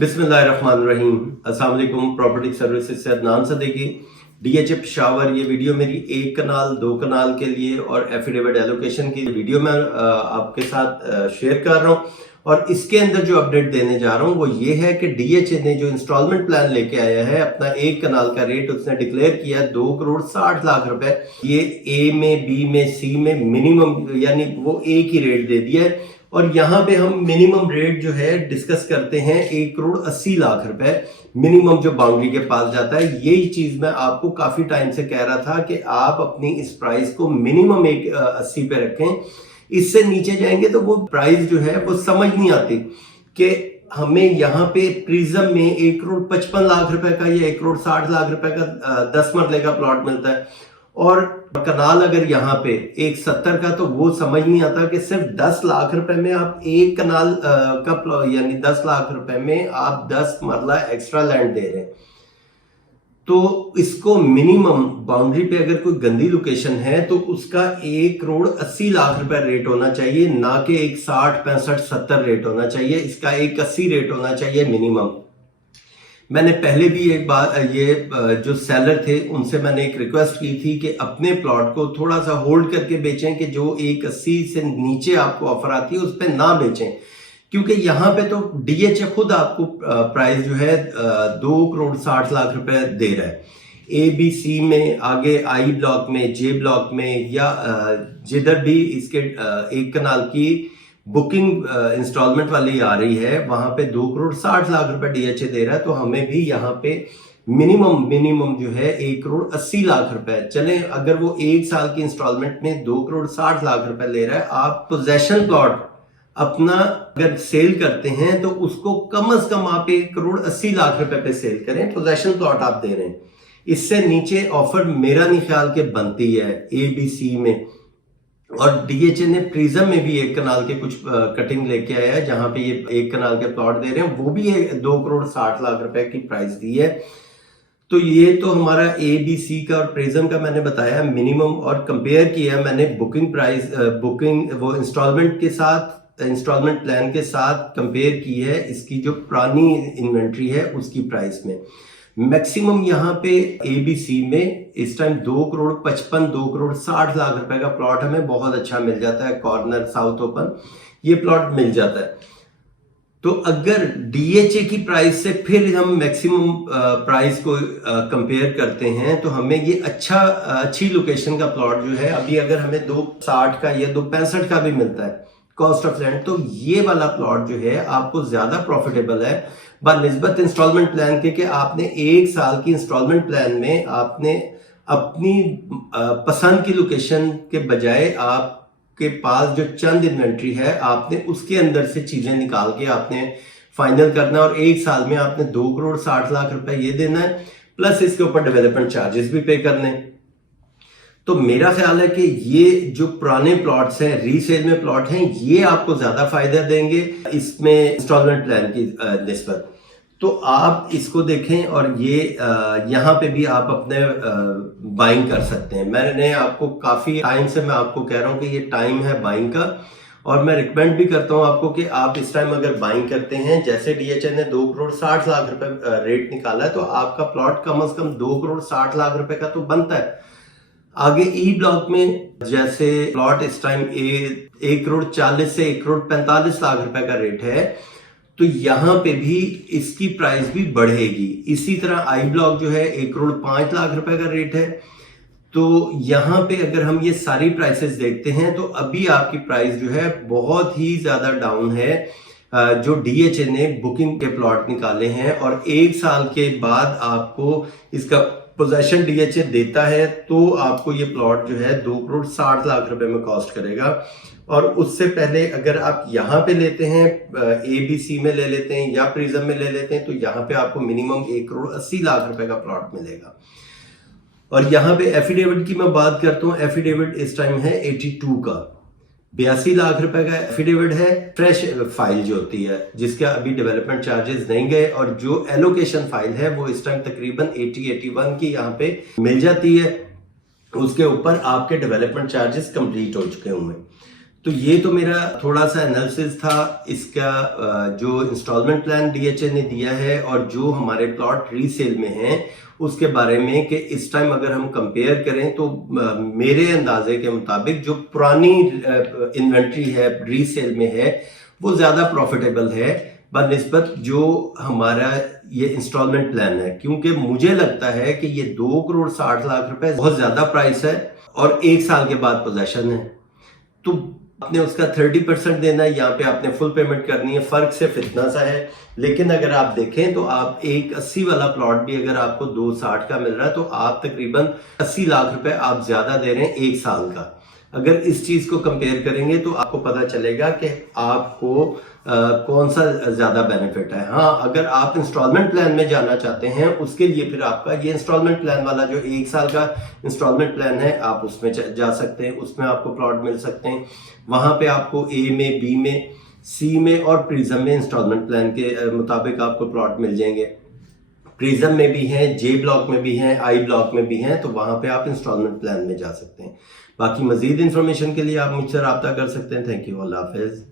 बिस्मिल्लाहिर्रहमानिर्रहीम। अस्सलाम वालेकुम। प्रॉपर्टी सर्विसेज से अदनान सदीकी, डीएचए पेशावर। ये वीडियो मेरी एक कनाल दो कनाल के लिए और एफिडेविट एलोकेशन की वीडियो मैं आपके साथ शेयर कर रहा हूँ। और इसके अंदर जो अपडेट देने जा रहा हूँ वो ये है कि डीएचए ने जो इंस्टॉलमेंट प्लान लेके आया है, अपना एक कनाल का रेट उसने डिक्लेयर किया है 2,60,00,000 रुपए। ये ए में, बी में, सी में मिनिमम, यानी वो एक ही रेट दे दिया है। और यहाँ पे हम मिनिमम रेट जो है डिस्कस करते हैं 1,80,00,000 रुपए मिनिमम जो बाउंड्री के पास जाता है। यही चीज मैं आपको काफी टाइम से कह रहा था कि आप अपनी इस प्राइस को मिनिमम 1,80 पे रखें। इससे नीचे जाएंगे तो वो प्राइस जो है वो समझ नहीं आती कि हमें यहाँ पे प्रिज्म में 1,55,00,000 रुपए का या 1,60,00,000 रुपए का 10 मरले का प्लॉट मिलता है, और कनाल अगर यहाँ पे 1,70 का, तो वो समझ नहीं आता कि सिर्फ 10 लाख रुपए में आप एक कनाल का, यानी 10 लाख रुपए में आप 10 मरला एक्स्ट्रा लैंड दे रहे हैं। तो इसको मिनिमम बाउंड्री पे अगर कोई गंदी लोकेशन है तो उसका 1,80,00,000 रुपए रेट होना चाहिए, ना कि 1,60, 65, 70 रेट होना चाहिए। इसका 1,80 रेट होना चाहिए मिनिमम। मैंने पहले भी एक बार जो सेलर थे उनसे मैंने एक रिक्वेस्ट की थी कि अपने प्लॉट को थोड़ा सा होल्ड करके बेचें, कि जो 1,80 से नीचे आपको ऑफर आती है उस पर ना बेचें, क्योंकि यहाँ पे तो डीएचए खुद आपको प्राइस जो है 2,60,00,000 रुपए दे रहा है। ए बी सी में, आगे आई ब्लॉक में, जे ब्लॉक में, या जिधर भी इसके एक कनाल की बुकिंग इंस्टॉलमेंट वाली आ रही है वहां पे 2,60,00,000 रुपए डीएचए दे रहा है। तो हमें भी यहाँ पे मिनिमम जो है 1,80,00,000 रुपए। चले अगर वो एक साल की इंस्टॉलमेंट में 2,60,00,000 रुपए ले रहा है, आप पोजेशन प्लॉट अपना अगर सेल करते हैं तो उसको कम से कम आप 1,80,00,000 रुपए पे सेल करें। पोजेशन प्लॉट आप दे रहे हैं, इससे नीचे ऑफर मेरा नहीं ख्याल के बनती है ए बी सी में। और डीएचए ने प्रिज्म में भी एक कनाल के कुछ कटिंग लेके आया है, जहां पे ये एक कनाल के प्लॉट दे रहे हैं, वो भी 2,60,00,000 रुपए की प्राइस दी है। तो ये तो हमारा ए बी सी का और प्रिज्म का मैंने बताया मिनिमम, और कंपेयर किया मैंने बुकिंग प्राइस, बुकिंग वो इंस्टॉलमेंट के साथ, इंस्टॉलमेंट प्लान के साथ कंपेयर की है इसकी जो पुरानी इन्वेंट्री है उसकी प्राइस में। मैक्सिमम यहाँ पे एबीसी में इस टाइम 2,55,00,000, 2,60,00,000 रुपए का प्लॉट हमें बहुत अच्छा मिल जाता है। कॉर्नर साउथ ओपन ये प्लॉट मिल जाता है। तो अगर डीएचए की प्राइस से फिर हम मैक्सिमम प्राइस को कंपेयर करते हैं तो हमें ये अच्छी लोकेशन का प्लॉट जो है, अभी अगर हमें 2,60 का या 2,65 का भी मिलता है कॉस्ट ऑफ लैंड, तो ये वाला प्लॉट जो है आपको ज्यादा प्रॉफिटेबल है बनिस्बत इंस्टॉलमेंट प्लान के। कि आपने एक साल की इंस्टॉलमेंट प्लान में आपने अपनी पसंद की लोकेशन के बजाय आपके पास जो चंद इन्वेंट्री है आपने उसके अंदर से चीजें निकाल के आपने फाइनल करना है, और एक साल में आपने 2,60,00,000 रुपए ये देना है, प्लस इसके ऊपर डेवलपमेंट चार्जेस भी पे करने हैं। तो मेरा ख्याल है कि ये जो पुराने प्लॉट्स हैं, रीसेल में प्लॉट हैं, ये आपको ज्यादा फायदा देंगे इसमें इंस्टॉलमेंट प्लान की निस्बत। तो आप इसको देखें, और ये यहाँ पे भी आप अपने बाइंग कर सकते हैं। मैंने आपको काफी टाइम से मैं आपको कह रहा हूँ कि ये टाइम है बाइंग का, और मैं रिकमेंड भी करता हूँ आपको कि आप इस टाइम अगर बाइंग करते हैं, जैसे डीएचए ने 2,60,00,000 रुपए रेट निकाला है, तो आपका प्लॉट कम से कम 2,60,00,000 रुपए का तो बनता है। आगे ई ब्लॉक में जैसे प्लॉट इस टाइम 1,40,00,000 से 1,45,00,000 रुपए का रेट है, तो यहां पे भी इसकी प्राइस भी बढ़ेगी। इसी तरह आई ब्लॉक जो है 1,05,00,000 रुपए का रेट है। तो यहां पे अगर हम ये सारी प्राइसेस देखते हैं तो अभी आपकी प्राइस जो है बहुत ही ज्यादा डाउन है जो डीएचए ने बुकिंग के प्लॉट निकाले हैं। और एक साल के बाद आपको इसका पोजेशन डीएचए देता है तो आपको ये प्लॉट जो है 2,60,00,000 रुपए में कॉस्ट करेगा। और उससे पहले अगर आप यहाँ पे लेते हैं, एबीसी में ले लेते हैं या प्रिज्म में ले लेते हैं, तो यहाँ पे आपको मिनिमम 1,80,00,000 रुपए का प्लॉट मिलेगा। और यहाँ पे एफिडेविट की मैं बात करता हूँ, एफिडेविट इस टाइम है 82 का, 82 लाख रुपए का एफिडेविट है। फ्रेश फाइल जो होती है जिसका अभी डेवलपमेंट चार्जेस नहीं गए, और जो एलोकेशन फाइल है वो इस टाइम तकरीबन 80-81 की यहाँ पे मिल जाती है। उसके ऊपर आपके डेवलपमेंट चार्जेस कंप्लीट हो चुके होंगे। तो ये तो मेरा थोड़ा सा एनालिसिस था इसका, जो इंस्टॉलमेंट प्लान डीएचए ने दिया है और जो हमारे प्लॉट रीसेल में हैं उसके बारे में, कि इस टाइम अगर हम कंपेयर करें तो मेरे अंदाजे के मुताबिक जो पुरानी इन्वेंट्री है रीसेल में है वो ज़्यादा प्रॉफिटेबल है बनिस्बत जो हमारा ये इंस्टॉलमेंट प्लान है। क्योंकि मुझे लगता है कि ये 2,60,00,000 रुपए बहुत ज़्यादा प्राइस है और 1 साल के बाद पोजेशन है, तो आपने उसका 30% देना है, यहाँ पे आपने फुल पेमेंट करनी है। फर्क सिर्फ इतना सा है। लेकिन अगर आप देखें तो आप एक 80 वाला प्लॉट भी अगर आपको 260 का मिल रहा है तो आप तकरीबन 80 लाख रुपए आप ज्यादा दे रहे हैं 1 साल का। अगर इस चीज को कंपेयर करेंगे तो आपको पता चलेगा कि आपको कौन सा ज्यादा बेनिफिट है। हाँ, अगर आप इंस्टॉलमेंट प्लान में जाना चाहते हैं उसके लिए फिर आपका ये इंस्टॉलमेंट प्लान वाला जो 1 साल का इंस्टॉलमेंट प्लान है आप उसमें जा सकते हैं, उसमें आपको प्लॉट मिल सकते हैं। वहां पे आपको ए में, बी में, सी में और प्रिज्म में इंस्टॉलमेंट प्लान के मुताबिक आपको प्लॉट मिल जाएंगे। प्रिज्म में भी हैं, जे ब्लॉक में भी हैं, आई ब्लॉक में भी हैं, तो वहां पे आप इंस्टॉलमेंट प्लान में जा सकते हैं। बाकी मजीद इंफॉर्मेशन के लिए आप मुझसे रब्ता कर सकते हैं। Thank you, Allah Hafiz.